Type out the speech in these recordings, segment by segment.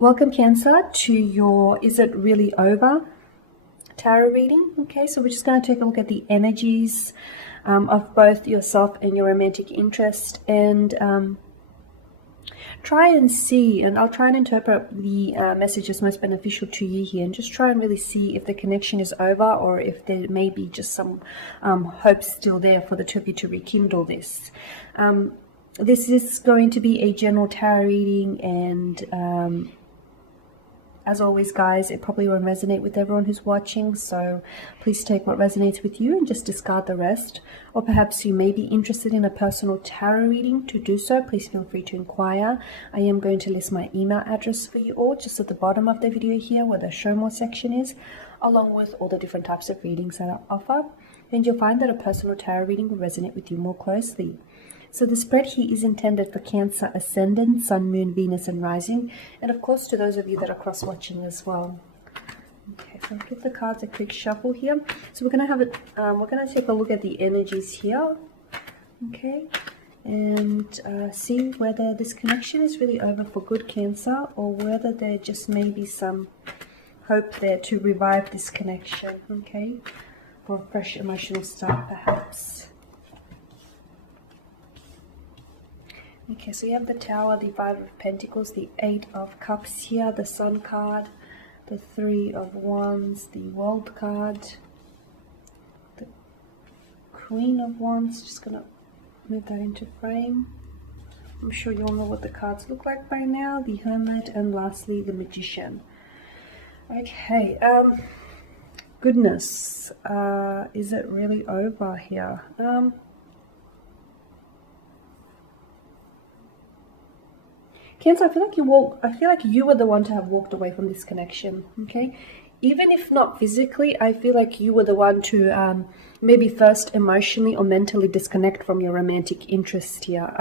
Welcome, Cancer, to your Is It Really Over tarot reading. Okay, so we're just going to take a look at the energies of both yourself and your romantic interest, and try and see, and I'll try and interpret the messages most beneficial to you here, and just try and really see if the connection is over or if there may be just some hope still there for the two of you to rekindle this. This is going to be a general tarot reading, and as always, guys, it probably won't resonate with everyone who's watching, so please take what resonates with you and just discard the rest. Or perhaps you may be interested in a personal tarot reading. To do so, please feel free to inquire. I am going to list my email address for you all just at the bottom of the video here where the show more section is, along with all the different types of readings that I offer. And you'll find that a personal tarot reading will resonate with you more closely. So the spread here is intended for Cancer Ascendant, Sun, Moon, Venus, and Rising, and of course to those of you that are cross-watching as well. Okay, so I'll give the cards a quick shuffle here. So we're gonna have it. We're gonna take a look at the energies here, okay, and see whether this connection is really over for good, Cancer, or whether there just may be some hope there to revive this connection. Okay, for a fresh emotional start, perhaps. Okay, so you have the Tower, the Five of Pentacles, the Eight of Cups here, the Sun card, the Three of Wands, the World card, the Queen of Wands. Just gonna move that into frame. I'm sure you all know what the cards look like by now. The Hermit, and lastly the Magician. Okay, goodness, is it really over here? Cancer, I feel like you were the one to have walked away from this connection, okay? Even if not physically, I feel like you were the one to maybe first emotionally or mentally disconnect from your romantic interest here.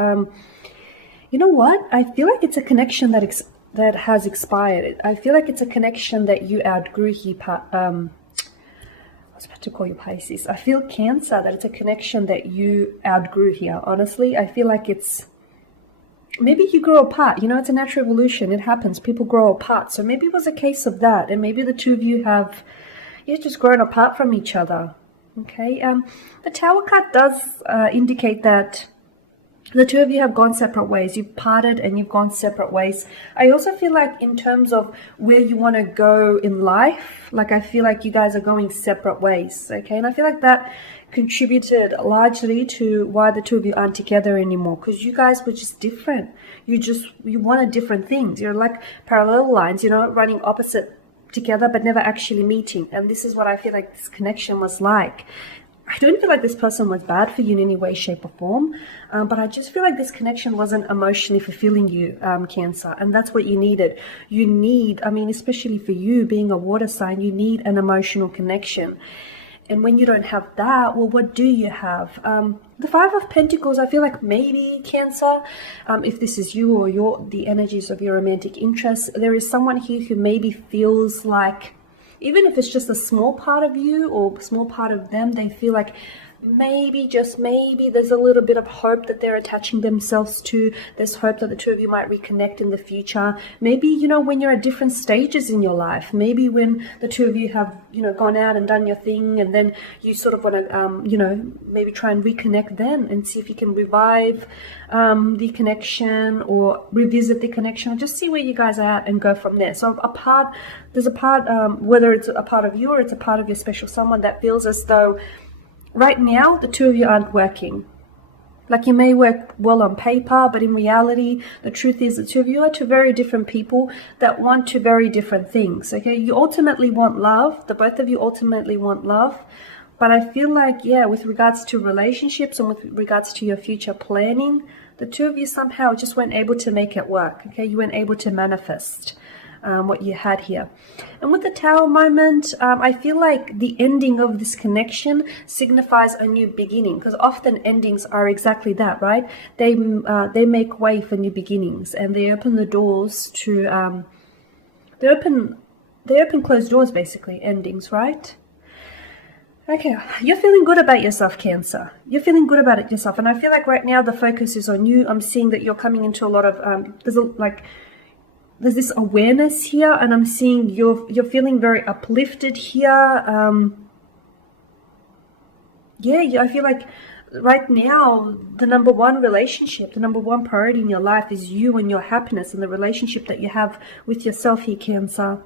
You know what? I feel like it's a connection that has expired. I feel like it's a connection that you outgrew here. I was about to call you Pisces. I feel, Cancer, that it's a connection that you outgrew here. Honestly, I feel like maybe you grow apart. You know, it's a natural evolution. It happens. People grow apart. So maybe it was a case of that. And maybe the two of you you've just grown apart from each other. Okay. The Tower card does indicate that the two of you have gone separate ways. You've parted and you've gone separate ways. I also feel like in terms of where you want to go in life, like I feel like you guys are going separate ways. Okay. And I feel like that contributed largely to why the two of you aren't together anymore, because you guys were just different. You wanted different things. You're like parallel lines, you know, running opposite together but never actually meeting. And this is what I feel like this connection was like. I don't feel like this person was bad for you in any way, shape, or form, but I just feel like this connection wasn't emotionally fulfilling you, Cancer, and that's what you needed. You need, I mean, especially for you being a water sign, you need an emotional connection. And when you don't have that, well, what do you have? The Five of Pentacles, I feel like maybe, Cancer, if this is you or the energies of your romantic interest, there is someone here who maybe feels like, even if it's just a small part of you or a small part of them, they feel like maybe, just maybe, there's a little bit of hope that they're attaching themselves to. There's hope that the two of you might reconnect in the future. Maybe, you know, when you're at different stages in your life, maybe when the two of you have, you know, gone out and done your thing, and then you sort of want to, you know, maybe try and reconnect then and see if you can revive the connection or revisit the connection, or just see where you guys are at and go from there. So there's a part, whether it's a part of you or it's a part of your special someone, that feels as though right now the two of you aren't working. Like, you may work well on paper, but in reality, the truth is the two of you are two very different people that want two very different things, okay? You ultimately want love. The both of you ultimately want love. But I feel like, yeah, with regards to relationships and with regards to your future planning, the two of you somehow just weren't able to make it work, okay? You weren't able to manifest what you had here. And with the Tower moment, I feel like the ending of this connection signifies a new beginning, because often endings are exactly that, right? They make way for new beginnings, and they open the doors to they open closed doors, basically, endings, right? Okay, you're feeling good about yourself, Cancer. You're feeling good about it yourself, and I feel like right now the focus is on you. I'm seeing that you're coming into a lot of there's this awareness here, and I'm seeing you're feeling very uplifted here. I feel like right now the number one relationship, the number one priority in your life is you and your happiness and the relationship that you have with yourself here, Cancer.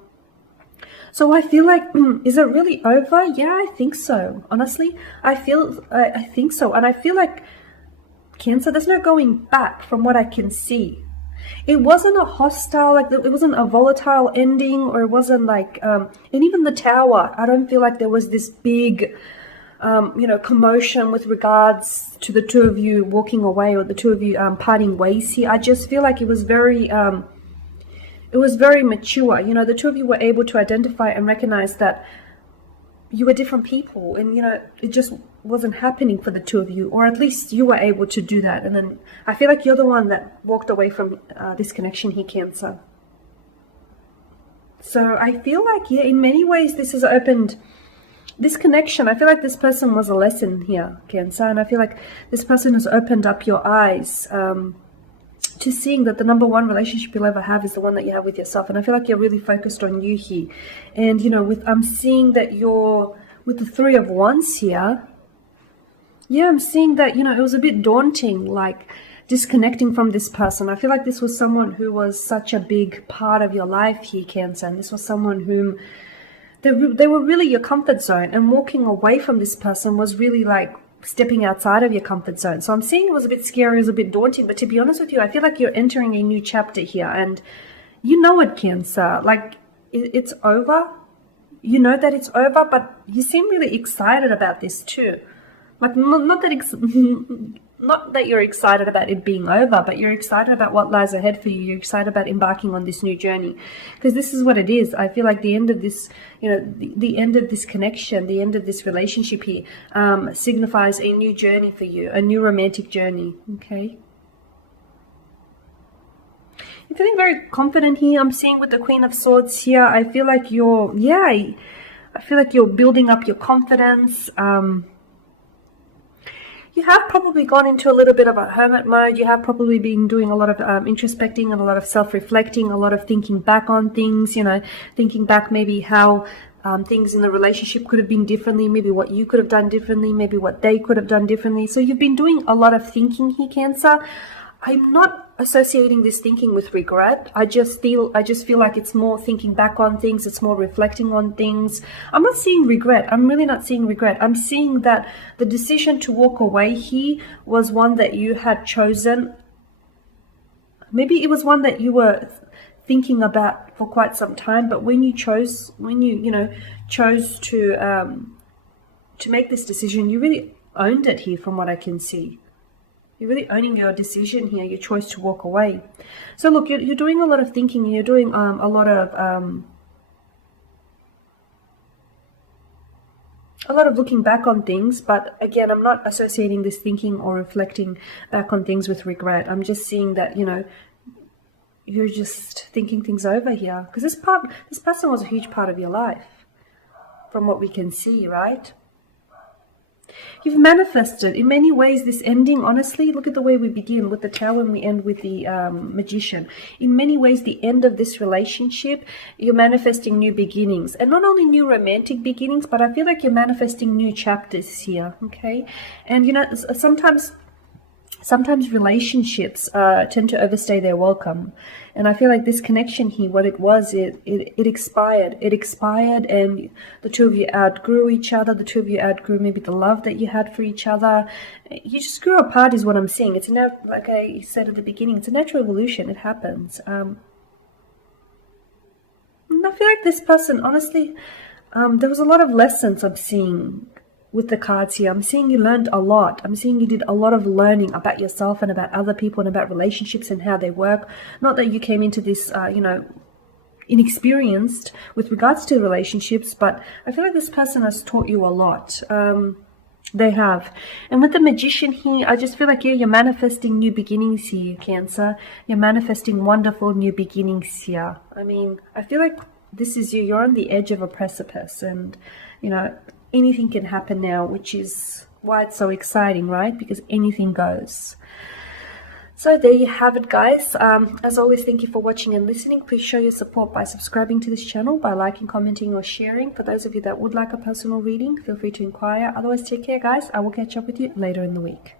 So I feel like, is it really over? Yeah, I think so. Honestly, I think so. And I feel like, Cancer, there's no going back from what I can see. It wasn't a hostile, like it wasn't a volatile ending, or it wasn't like, and even the Tower, I don't feel like there was this big, commotion with regards to the two of you walking away, or the two of you parting ways here. I just feel like it was very mature. You know, the two of you were able to identify and recognize that you were different people, and it just wasn't happening for the two of you, or at least you were able to do that. And then I feel like you're the one that walked away from this connection here, Cancer. So I feel like, in many ways this has opened this connection. I feel like this person was a lesson here, Cancer, and I feel like this person has opened up your eyes to seeing that the number one relationship you'll ever have is the one that you have with yourself. And I feel like you're really focused on you here. And I'm seeing that you're with the Three of Wands here. Yeah, I'm seeing that it was a bit daunting, like disconnecting from this person. I feel like this was someone who was such a big part of your life here, Cancer, and this was someone whom they were really your comfort zone, and walking away from this person was really like stepping outside of your comfort zone. So I'm seeing it was a bit scary, it was a bit daunting, but to be honest with you, I feel like you're entering a new chapter here, and you know it, Cancer. Like, it's over. You know that it's over, but you seem really excited about this too. Like, not that you're excited about it being over, but you're excited about what lies ahead for you. You're excited about embarking on this new journey, because this is what it is. I feel like the end of this, the end of this connection, the end of this relationship here, signifies a new journey for you, a new romantic journey. Okay. You're feeling very confident here. I'm seeing with the Queen of Swords here. I feel like I feel like you're building up your confidence. You have probably gone into a little bit of a hermit mode. You have probably been doing a lot of introspecting and a lot of self-reflecting, a lot of thinking back on things, thinking back maybe how things in the relationship could have been differently, maybe what you could have done differently, maybe what they could have done differently. So you've been doing a lot of thinking here, Cancer. I'm not associating this thinking with regret. I just feel like it's more thinking back on things. It's more reflecting on things. I'm not seeing regret. I'm really not seeing regret. I'm seeing that the decision to walk away here was one that you had chosen. Maybe it was one that you were thinking about for quite some time, but when you chose to make this decision, you really owned it here, from what I can see. You're really owning your decision here, your choice to walk away. So look, you're doing a lot of thinking, and you're doing a lot of looking back on things. But again, I'm not associating this thinking or reflecting back on things with regret. I'm just seeing that you're just thinking things over here, because this person was a huge part of your life, from what we can see, right? You've manifested in many ways this ending. Honestly, look at the way we begin with the Tower and we end with the Magician. In many ways, the end of this relationship, you're manifesting new beginnings, and not only new romantic beginnings, but I feel like you're manifesting new chapters here. Okay, and sometimes relationships tend to overstay their welcome. And I feel like this connection here, what it was, it expired. It expired, and the two of you outgrew each other. The two of you outgrew maybe the love that you had for each other. You just grew apart is what I'm seeing. It's like I said at the beginning, it's a natural evolution. It happens. And I feel like this person, honestly, there was a lot of lessons I'm seeing with the cards here. I'm seeing you learned a lot. I'm seeing you did a lot of learning about yourself and about other people and about relationships and how they work. Not that you came into this, inexperienced with regards to relationships, but I feel like this person has taught you a lot. They have. And with the Magician here, I just feel like you're manifesting new beginnings here, Cancer. You're manifesting wonderful new beginnings here. I mean, I feel like this is you. You're on the edge of a precipice, and, anything can happen now, which is why it's so exciting, right? Because anything goes. So there you have it, guys. As always, thank you for watching and listening. Please show your support by subscribing to this channel, by liking, commenting, or sharing. For those of you that would like a personal reading, feel free to inquire. Otherwise, take care, guys. I will catch up with you later in the week.